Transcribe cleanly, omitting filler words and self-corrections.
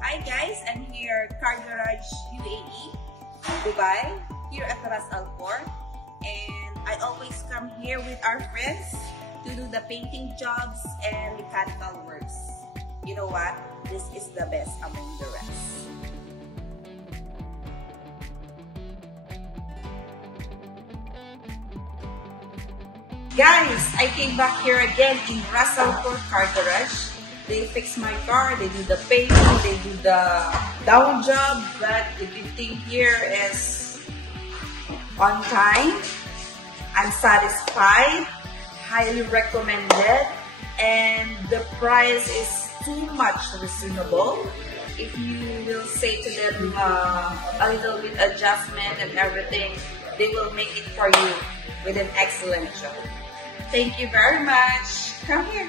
Hi guys, I'm here Car Garage UAE, Dubai, here at Ras Al Khor, and I always come here with our friends to do the painting jobs and mechanical works. You know what? This is the best among the rest. Guys, I came back here again in Ras Al Khor Car Garage. They fix my car, they do the painting, they do the down job, but the good thing here is on time. I'm satisfied, highly recommended, and the price is too much reasonable. If you will say to them a little bit adjustment and everything, they will make it for you with an excellent job. Thank you very much. Come here.